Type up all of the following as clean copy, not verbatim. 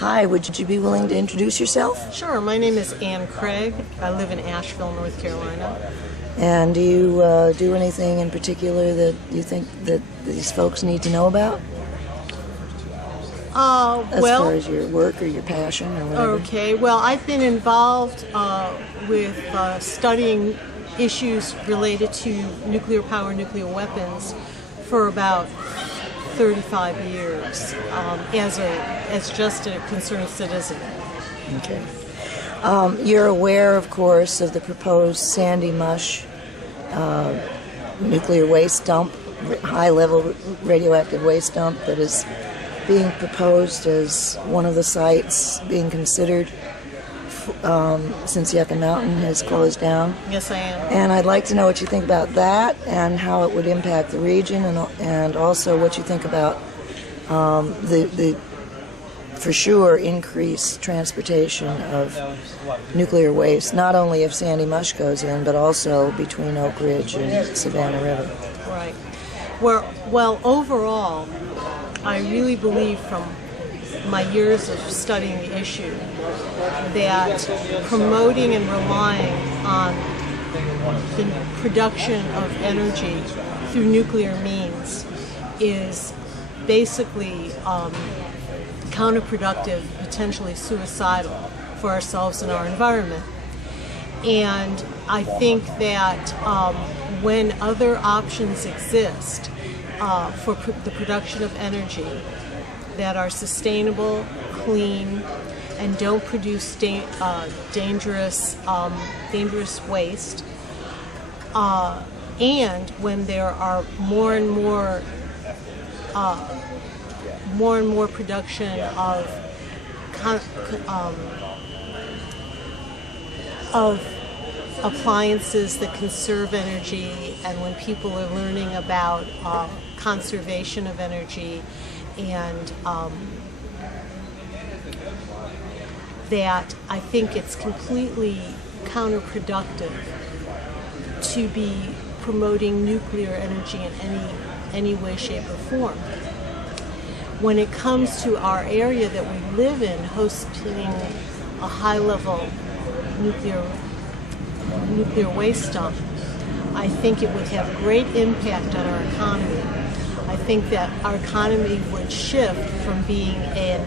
Hi, would you be willing to introduce yourself? Sure, my name is Dan Clere. I live in Asheville, North Carolina. And do you do anything in particular that you think that these folks need to know about? As far as your work or your passion or whatever? Okay, well, I've been involved with studying issues related to nuclear power, nuclear weapons for about 35 years as just a concerned citizen. Okay. You're aware, of course, of the proposed Sandy Mush nuclear waste dump, high-level radioactive waste dump that is being proposed as one of the sites being considered since Yucca Mountain has closed down. Yes, I am. And I'd like to know what you think about that and how it would impact the region, and also what you think about the for sure increased transportation of nuclear waste, not only if Sandy Mush goes in, but also between Oak Ridge and Savannah River. Right. Well, overall, I really believe from my years of studying the issue that promoting and relying on the production of energy through nuclear means is basically counterproductive, potentially suicidal for ourselves and our environment. And I think that when other options exist for the production of energy that are sustainable, clean, and don't produce dangerous waste, and when there are more and more production of appliances that conserve energy, and when people are learning about conservation of energy, and that I think it's completely counterproductive to be promoting nuclear energy in any way, shape, or form. When it comes to our area that we live in, hosting a high-level nuclear waste dump, I think it would have great impact on our economy. I think that our economy would shift from being an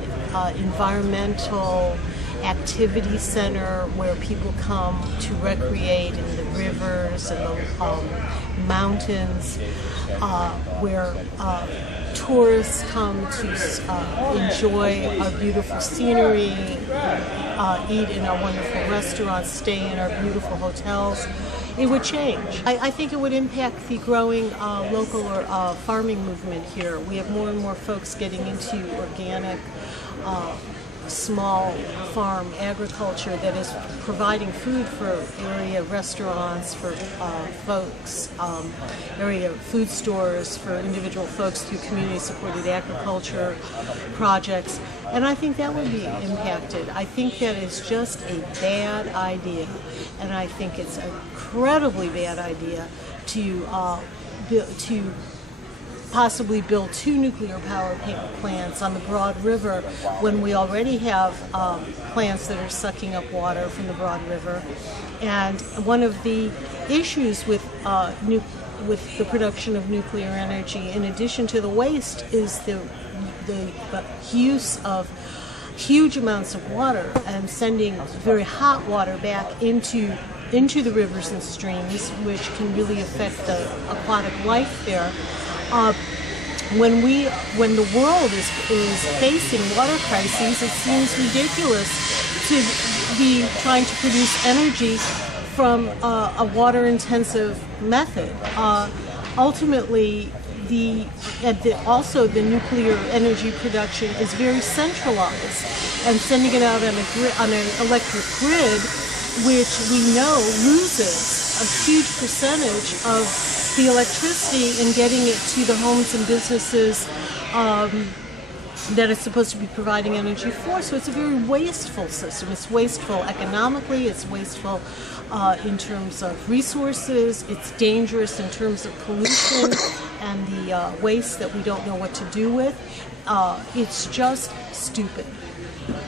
environmental activity center where people come to recreate in the rivers and the mountains, where tourists come to enjoy our beautiful scenery, eat in our wonderful restaurants, stay in our beautiful hotels. It would change. I think it would impact the growing local or farming movement here. We have more and more folks getting into organic, small farm agriculture that is providing food for area restaurants, for folks, area food stores for individual folks through community-supported agriculture projects. And I think that would be impacted. I think that is just a bad idea. And I think it's an incredibly bad idea to possibly build 2 nuclear power plants on the Broad River when we already have plants that are sucking up water from the Broad River. And one of the issues with the production of nuclear energy, in addition to the waste, is the use of huge amounts of water and sending very hot water back into the rivers and streams, which can really affect the aquatic life there. When the world is facing water crises, it seems ridiculous to be trying to produce energy from a water-intensive method. Ultimately, also the nuclear energy production is very centralized, and sending it out on an electric grid, which we know loses a huge percentage of the electricity and getting it to the homes and businesses that it's supposed to be providing energy for. So it's a very wasteful system. It's wasteful economically, it's wasteful in terms of resources, it's dangerous in terms of pollution and the waste that we don't know what to do with. it's just stupid.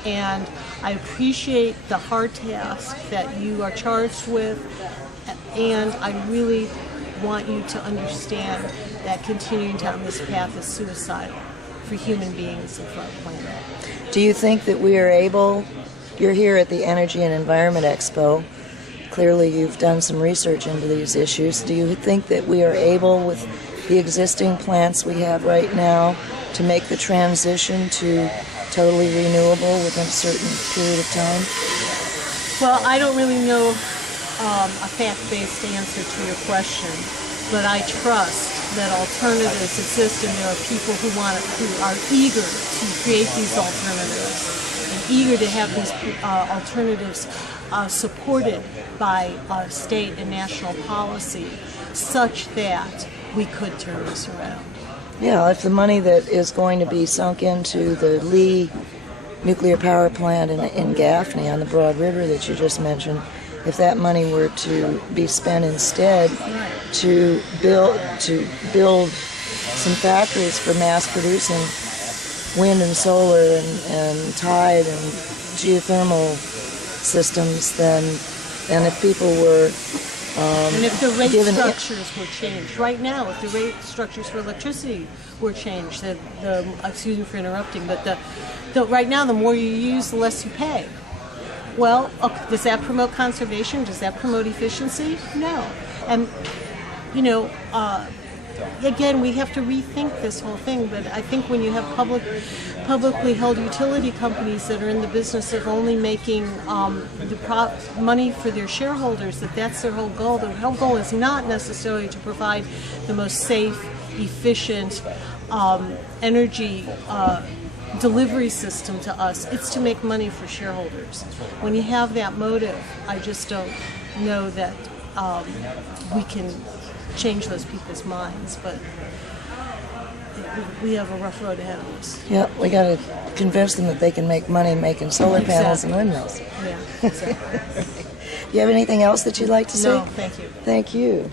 And I appreciate the hard task that you are charged with, and I really want you to understand that continuing down this path is suicidal for human beings and for our planet. Do you think that we are able, you're here at the Energy and Environment Expo, clearly you've done some research into these issues, do you think that we are able, with the existing plants we have right now, to make the transition to totally renewable within a certain period of time? Well, I don't really know a fact-based answer to your question, but I trust that alternatives exist, and there are people who are eager to create these alternatives and eager to have these alternatives supported by state and national policy, such that we could turn this around. Yeah, if the money that is going to be sunk into the Lee nuclear power plant in Gaffney on the Broad River that you just mentioned, if that money were to be spent instead to build some factories for mass producing wind and solar and tide and geothermal systems, then, and if people were and if the rate structures were changed, right now, if the rate structures for electricity were changed, excuse me for interrupting, but right now, the more you use, the less you pay. Well, does that promote conservation? Does that promote efficiency? No. And, again, we have to rethink this whole thing, but I think when you have publicly held utility companies that are in the business of only making money for their shareholders, that's their whole goal. Their whole goal is not necessarily to provide the most safe, efficient energy delivery system to us. It's to make money for shareholders. When you have that motive, I just don't know that we can change those people's minds, but we have a rough road ahead of us. Yeah, we got to convince them that they can make money making solar panels and windmills. Yeah, exactly. Do you have anything else that you'd like to say? No, thank you. Thank you.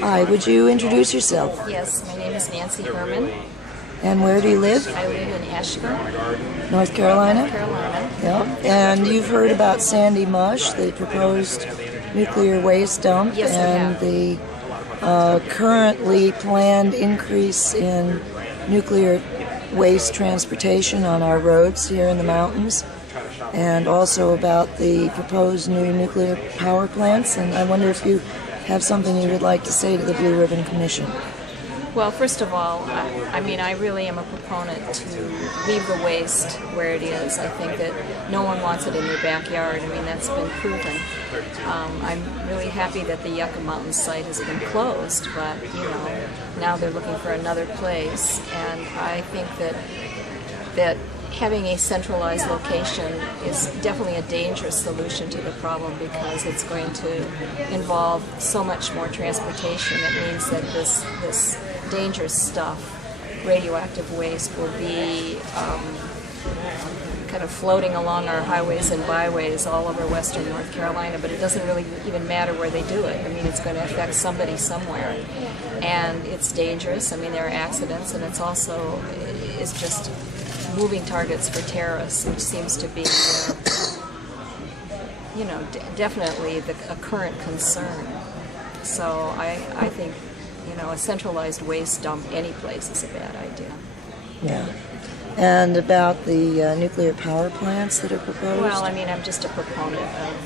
Hi, would you introduce yourself? Yes, my name is Nancy Herman. And where do you live? I live in Asheville, North Carolina? North Carolina. Yeah. And you've heard about Sandy Mush, the proposed nuclear waste dump, Yes, and the currently planned increase in nuclear waste transportation on our roads here in the mountains, and also about the proposed new nuclear power plants. And I wonder if you have something you would like to say to the Blue Ribbon Commission. Well, first of all, I really am a proponent to leave the waste where it is. I think that no one wants it in their backyard. I mean, that's been proven. I'm really happy that the Yucca Mountain site has been closed, but, now they're looking for another place. And I think that having a centralized location is definitely a dangerous solution to the problem, because it's going to involve so much more transportation. It means that this dangerous stuff, radioactive waste, will be kind of floating along our highways and byways all over western North Carolina, but it doesn't really even matter where they do it. I mean, it's going to affect somebody somewhere, and it's dangerous. I mean, there are accidents, and it's just moving targets for terrorists, which seems to be, definitely a current concern. So I think, a centralized waste dump any place is a bad idea. Yeah. And about the nuclear power plants that are proposed? Well, I'm just a proponent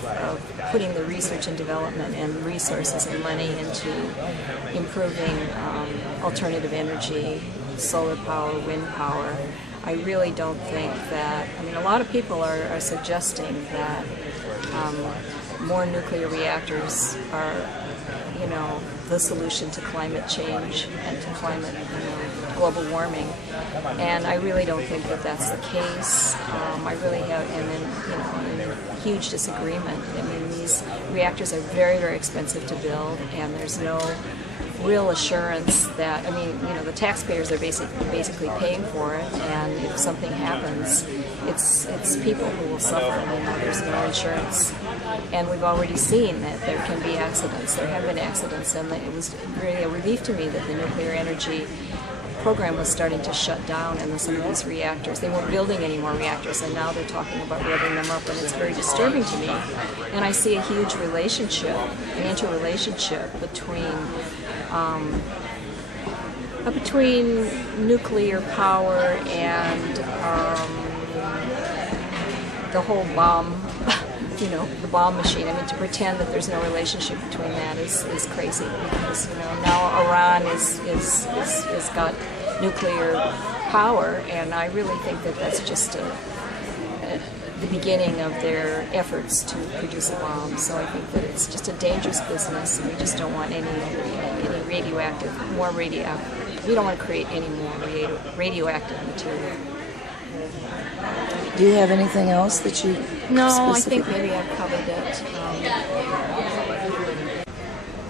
of putting the research and development and resources and money into improving alternative energy, solar power, wind power. I really don't think that, a lot of people are suggesting that more nuclear reactors are, the solution to climate change and to climate, global warming. And I really don't think that that's the case. I really am in huge disagreement. These reactors are very, very expensive to build, and there's no real assurance that, the taxpayers are basically paying for it, and if something happens, it's people who will suffer. There's no insurance, and we've already seen that there can be accidents. There have been accidents, and it was really a relief to me that the nuclear energy program was starting to shut down in some of these reactors. They weren't building any more reactors, and now they're talking about revving them up, and it's very disturbing to me. And I see a huge relationship, an interrelationship between nuclear power and the whole bomb, the bomb machine. I mean, to pretend that there's no relationship between that is crazy, because now Iran is got nuclear power, and I really think that that's just the beginning of their efforts to produce a bomb. So I think that it's just a dangerous business, and we just don't want any more radioactive. We don't want to create any more radioactive material. Do you have anything else that you? No, I think maybe I've covered it.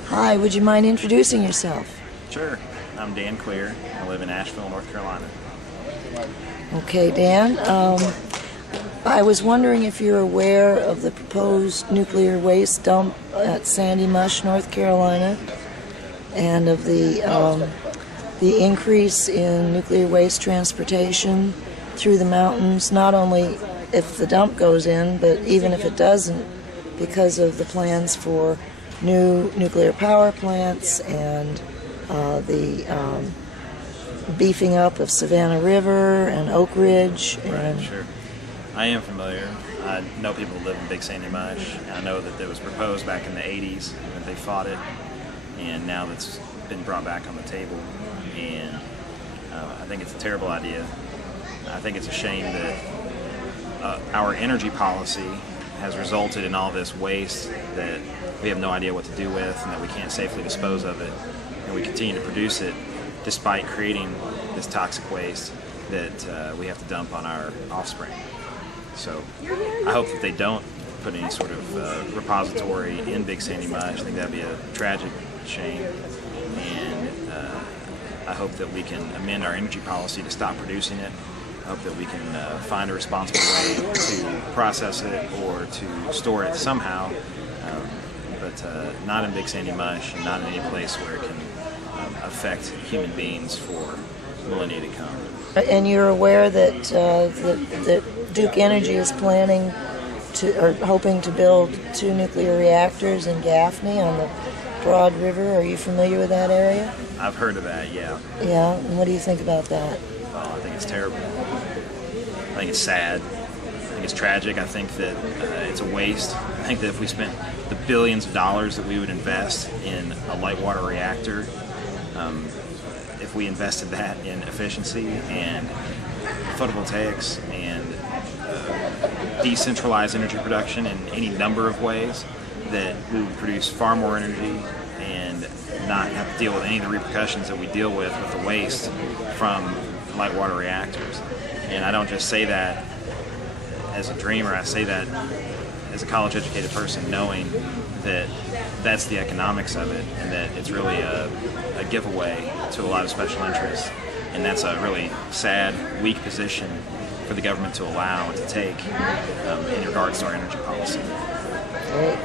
Hi, would you mind introducing yourself? Sure. I'm Dan Clere. I live in Asheville, North Carolina. Okay, Dan. I was wondering if you're aware of the proposed nuclear waste dump at Sandy Mush, North Carolina, and of the increase in nuclear waste transportation through the mountains, not only if the dump goes in, but even if it doesn't, because of the plans for new nuclear power plants and the beefing up of Savannah River and Oak Ridge. Right, sure. I am familiar. I know people who live in Big Sandy Mush. I know that it was proposed back in the 80s, that they fought it, and now that's been brought back on the table, and I think it's a terrible idea. I think it's a shame that our energy policy has resulted in all this waste that we have no idea what to do with, and that we can't safely dispose of it, and we continue to produce it despite creating this toxic waste that we have to dump on our offspring. So I hope that they don't put any sort of repository in Big Sandy Mush. I think that'd be a tragic shame, and I hope that we can amend our energy policy to stop producing it. I hope that we can find a responsible way to process it or to store it somehow, but not in Big Sandy Mush, and not in any place where it can affect human beings for millennia to come. And you're aware that that Duke Energy is planning or hoping to build 2 nuclear reactors in Gaffney on the Broad River. Are you familiar with that area? I've heard of that, yeah. Yeah, and what do you think about that? Well, I think it's terrible. I think it's sad. I think it's tragic. I think that it's a waste. I think that if we spent the billions of dollars that we would invest in a light water reactor, if we invested that in efficiency and photovoltaics and decentralized energy production in any number of ways, that we would produce far more energy and not have to deal with any of the repercussions that we deal with the waste from light water reactors. And I don't just say that as a dreamer, I say that as a college educated person, knowing that that's the economics of it, and that it's really a giveaway to a lot of special interests. And that's a really sad, weak position for the government to allow and to take in regards to our energy policy. Great.